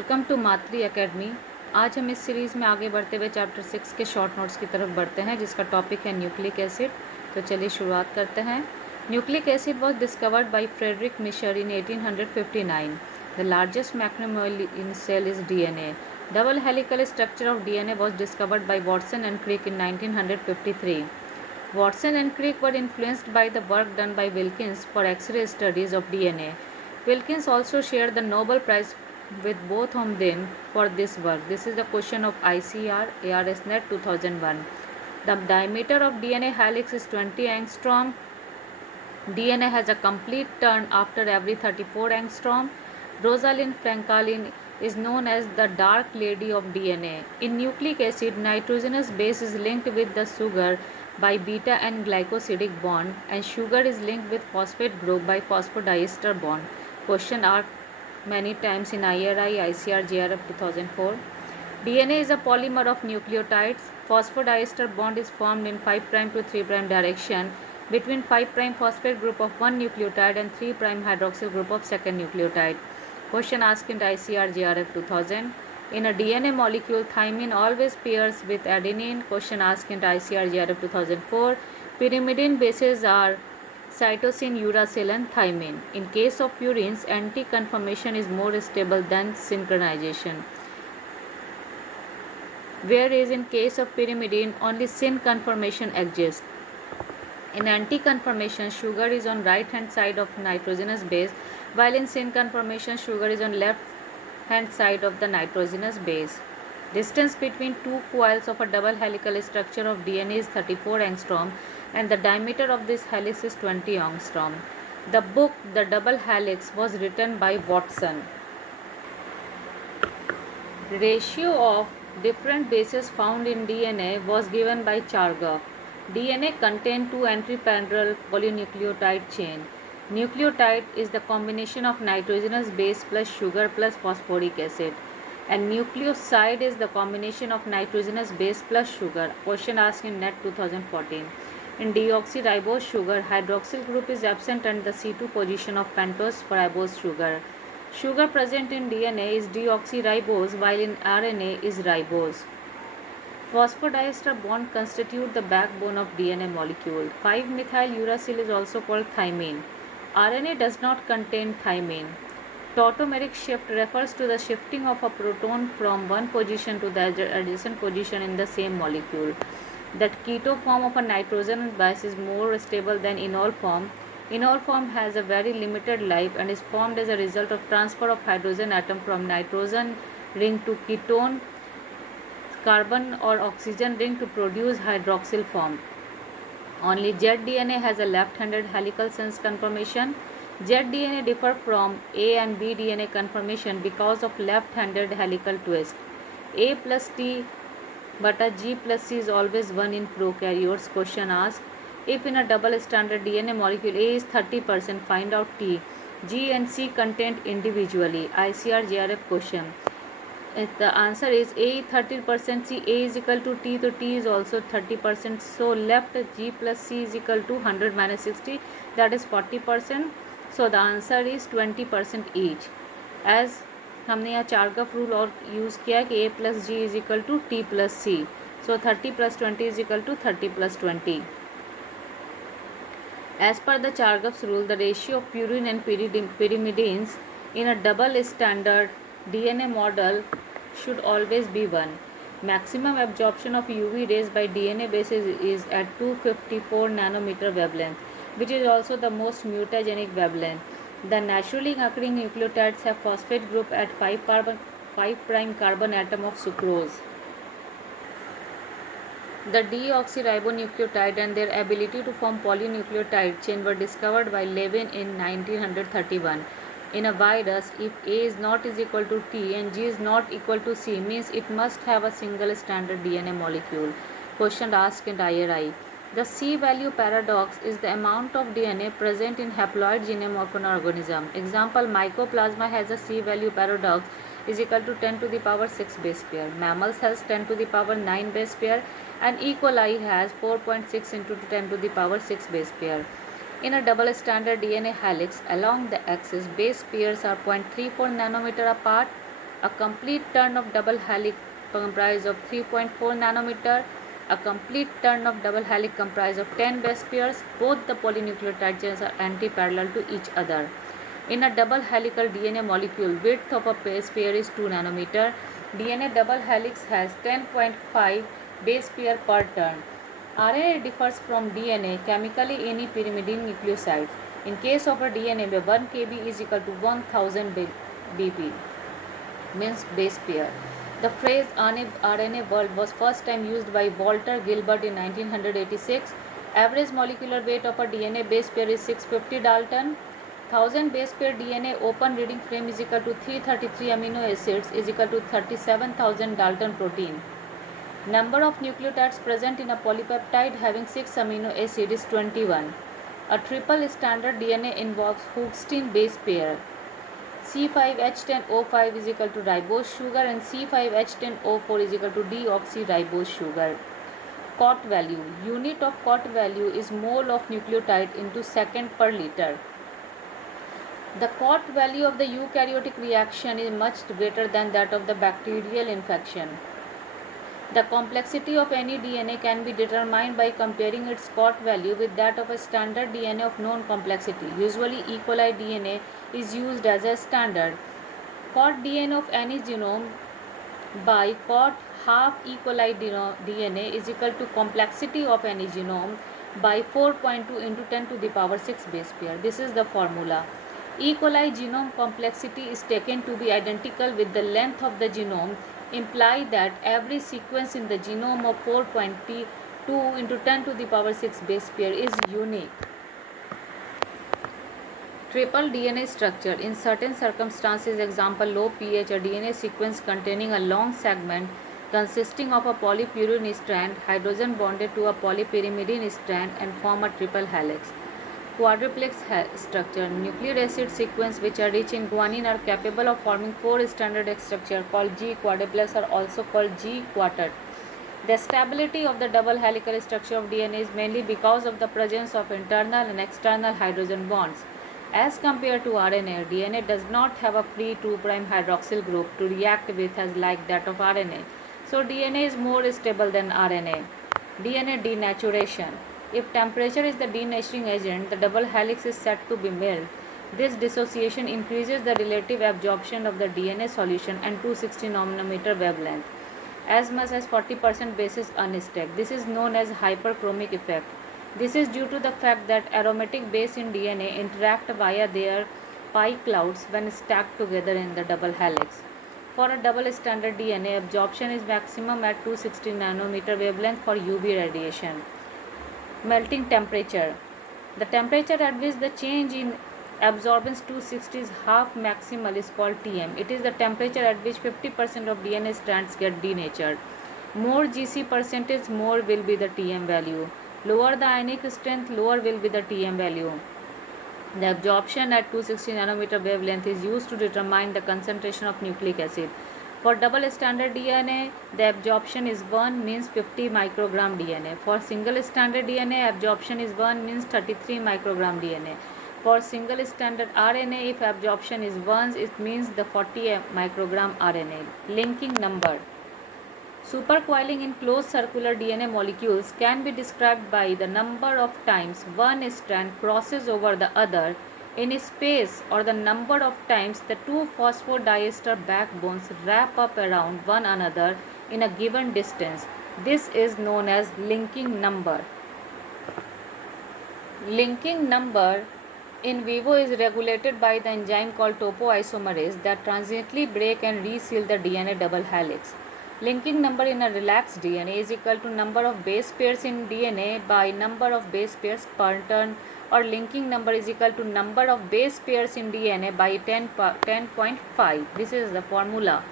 Welcome to मातृ academy. आज हम इस सीरीज़ में आगे बढ़ते हुए चैप्टर 6 के शॉर्ट नोट्स की तरफ बढ़ते हैं, जिसका टॉपिक है न्यूक्लिक एसिड। तो चलिए शुरुआत करते हैं। Nucleic acid was discovered by Friedrich Miescher in 1859। The largest macromolecule in cell is DNA. Double helical structure of DNA was discovered by Watson and Crick in 1953. Watson and Crick were influenced by the work done by Wilkins for X-ray studies of DNA. Wilkins also shared the Nobel Prize with both of them for this work. This is the question of ICR ARSNet 2001. The diameter of DNA helix is 20 angstrom. DNA has a complete turn after every 34 angstrom. Rosalind Franklin is known as the dark lady of DNA. In nucleic acid, nitrogenous base is linked with the sugar by beta and glycosidic bond, and sugar is linked with phosphate group by phosphodiester bond. Question asked many times in IRI, ICR, JRF 2004. DNA is a polymer of nucleotides. Phosphodiester bond is formed in 5' to 3' direction between 5' phosphate group of one nucleotide and 3' hydroxyl group of second nucleotide. Question asked in ICR, JRF 2000. In a DNA molecule, thymine always pairs with adenine. Question asked in ICR, JRF 2004. Pyrimidine bases are cytosine, uracil and thymine. In case of purines, anti-conformation is more stable than synchronization, whereas in case of pyrimidine, only syn conformation exists. In anti-conformation, sugar is on right hand side of nitrogenous base, while in syn conformation, sugar is on left hand side of the nitrogenous base. Distance between two coils of a double helical structure of DNA is 34 angstrom and the diameter of this helix is 20 angstrom. The book The Double Helix was written by Watson. Ratio of different bases found in DNA was given by Chargaff. DNA contains two antiparallel polynucleotide chain. Nucleotide is the combination of nitrogenous base plus sugar plus phosphoric acid, and nucleoside is the combination of nitrogenous base plus sugar. Question asked in NET 2014. In deoxyribose sugar, hydroxyl group is absent and the C2 position of pentose ribose sugar. Sugar present in DNA is deoxyribose, while in RNA is ribose. Phosphodiester bond constitute the backbone of DNA molecule. 5-methyl uracil is also called thymine. RNA does not contain thymine. Tautomeric shift refers to the shifting of a proton from one position to the adjacent position in the same molecule. That keto form of a nitrogen base is more stable than enol form. Enol form has a very limited life and is formed as a result of transfer of hydrogen atom from nitrogen ring to ketone carbon or oxygen ring to produce hydroxyl form. Only Z-DNA has a left-handed helical sense conformation. Z-DNA differ from A and B DNA conformation because of left-handed helical twist. A plus T beta G plus C is always 1 in prokaryotes. Question asked, if in a double standard DNA molecule A is 30%, find out T, G and C content individually. ICR JRF question. The answer is A is 30%, C A is equal to T, so T is also 30%. So left G plus C is equal to 100 minus 60, that is 40%. So the answer is 20% each. As हमने यहाँ चार्गफ rule और use किया कि A plus G is equal to T plus C. So 30 plus 20 is equal to 30 plus 20. As per the Chargaff's rule, the ratio of purine and pyrimidines in a double standard DNA model should always be 1. Maximum absorption of UV rays by DNA bases is at 254 nanometer wavelength, which is also the most mutagenic wavelength. The naturally occurring nucleotides have phosphate group at 5' carbon atom of sucrose. The deoxyribonucleotide and their ability to form polynucleotide chain were discovered by Levin in 1931. In a virus, if A is not is equal to T and G is not equal to C, means it must have a single standard DNA molecule. Question asked in IRI. The C-value paradox is the amount of DNA present in haploid genome of an organism. Example, Mycoplasma has a C-value paradox is equal to 10 to the power 6 base pair. Mammals has 10 to the power 9 base pair, and E. coli has 4.6 into 10 to the power 6 base pair. In a double standard DNA helix, along the axis, base pairs are 0.34 nanometer apart. A complete turn of double helix comprised of 3.4 nanometer. A complete turn of double helix comprised of 10 base pairs. Both the polynucleotide chains are anti-parallel to each other. In a double helical DNA molecule, width of a base pair is 2 nanometer. DNA double helix has 10.5 base pair per turn. RNA differs from DNA chemically in pyrimidine nucleosides. In case of a DNA, 1 kb is equal to 1000 BP, means base pair. The phrase RNA world was first time used by Walter Gilbert in 1986. Average molecular weight of a DNA base pair is 650 Dalton. 1000 base pair DNA open reading frame is equal to 333 amino acids is equal to 37,000 Dalton protein. Number of nucleotides present in a polypeptide having 6 amino acid is 21. A triple standard DNA involves Hoogstein base pair. C5H10O5 is equal to ribose sugar and C5H10O4 is equal to deoxyribose sugar. COT value. Unit of COT value is mole of nucleotide into second per liter. The COT value of the eukaryotic reaction is much greater than that of the bacterial infection. The complexity of any DNA can be determined by comparing its COT value with that of a standard DNA of known complexity. Usually E. coli DNA is used as a standard. COT DNA of any genome by COT half E. coli DNA is equal to complexity of any genome by 4.2 into 10 to the power 6 base pair. This is the formula. E. coli genome complexity is taken to be identical with the length of the genome, imply that every sequence in the genome of 4.2 into 10 to the power 6 base pair is unique. Triple DNA structure. In certain circumstances, example low pH, a DNA sequence containing a long segment consisting of a polypurine strand hydrogen bonded to a polypyrimidine strand and form a triple helix. Quadruplex structure. Nucleic acid sequence which are rich in guanine are capable of forming 4 standard structure called G quadruplex or also called G quartet. The stability of the double helical structure of DNA is mainly because of the presence of internal and external hydrogen bonds. As compared to RNA, DNA does not have a free 2' hydroxyl group to react with as like that of RNA. So DNA is more stable than RNA. DNA denaturation. If temperature is the denaturing agent, the double helix is said to be mild. This dissociation increases the relative absorption of the DNA solution and 260 nanometer wavelength. As much as 40% bases unstacked. This is known as hyperchromic effect. This is due to the fact that aromatic base in DNA interact via their pi clouds when stacked together in the double helix. For a double standard DNA, absorption is maximum at 260 nanometer wavelength for UV radiation. Melting temperature. The temperature at which the change in absorbance 260 is half maximal is called Tm. It is the temperature at which 50% of DNA strands get denatured. More GC percentage, more will be the Tm value. Lower the ionic strength, lower will be the Tm value. The absorption at 260 nanometer wavelength is used to determine the concentration of nucleic acid. For double standard DNA, the absorption is 1 means 50 microgram DNA. For single standard DNA, absorption is 1 means 33 microgram DNA. For single standard RNA, if absorption is 1, it means the 40 microgram RNA. Linking number. Supercoiling in closed circular DNA molecules can be described by the number of times one strand crosses over the other in space or the number of times the two phosphodiester backbones wrap up around one another in a given distance. This is known as linking number. Linking number in vivo is regulated by the enzyme called topoisomerase that transiently break and reseal the DNA double helix. Linking number in a relaxed DNA is equal to number of base pairs in DNA by number of base pairs per turn, or linking number is equal to number of base pairs in DNA by 10.5. This is the formula.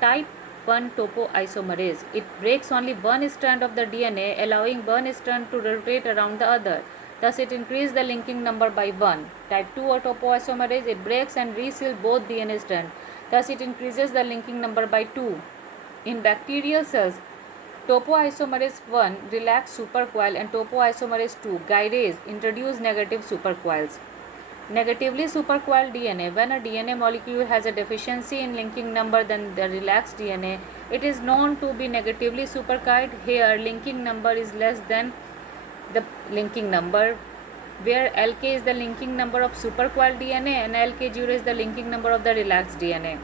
Type 1 topoisomerase. It breaks only one strand of the DNA, allowing one strand to rotate around the other. Thus, it increases the linking number by 1. Type 2 topoisomerase. It breaks and reseals both DNA strands. Thus, it increases the linking number by 2. In bacterial cells, topoisomerase 1 relax supercoil and topoisomerase 2 gyrase introduce negative supercoils. Negatively supercoiled DNA. When a DNA molecule has a deficiency in linking number than the relaxed DNA, it is known to be negatively supercoiled. Here, linking number is less than the linking number, where Lk is the linking number of supercoiled DNA and Lk0 is the linking number of the relaxed DNA.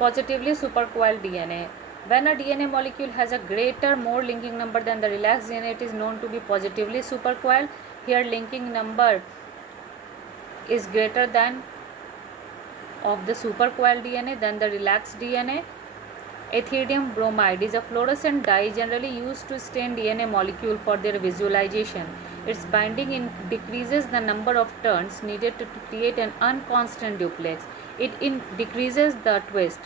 Positively supercoiled DNA. When a DNA molecule has a greater more linking number than the relaxed DNA, it is known to be positively supercoiled. Here linking number is greater than of the supercoiled DNA than the relaxed DNA. Ethidium bromide is a fluorescent dye generally used to stain DNA molecule for their visualization. Its binding decreases the number of turns needed to create an unconstant duplex. It decreases the twist.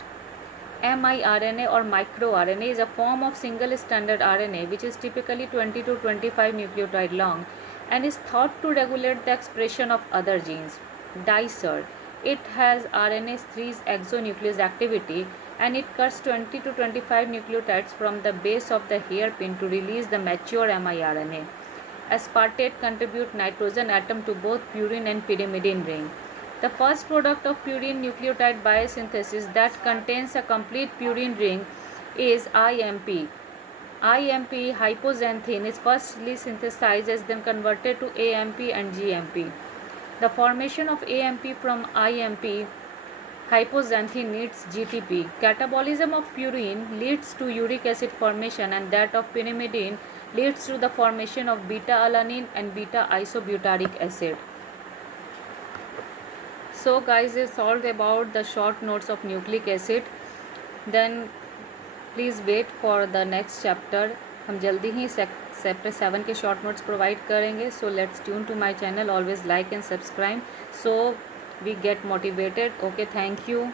miRNA or microRNA is a form of single stranded RNA which is typically 20 to 25 nucleotide long and is thought to regulate the expression of other genes. Dicer. It has RNase 3's exonuclease activity and it cuts 20 to 25 nucleotides from the base of the hairpin to release the mature miRNA. Aspartate contribute nitrogen atom to both purine and pyrimidine ring. The first product of purine nucleotide biosynthesis that contains a complete purine ring is IMP. IMP hypoxanthine is firstly synthesized and then converted to AMP and GMP. The formation of AMP from IMP hypoxanthine needs GTP. Catabolism of purine leads to uric acid formation and that of pyrimidine leads to the formation of beta-alanine and beta-isobutyric acid. So guys, it's all about the short notes of nucleic acid. Then please wait for the next chapter. हम जल्दी ही chapter 7 के short notes provide करेंगे. So let's tune to my channel. Always like and subscribe so we get motivated. Okay, thank you.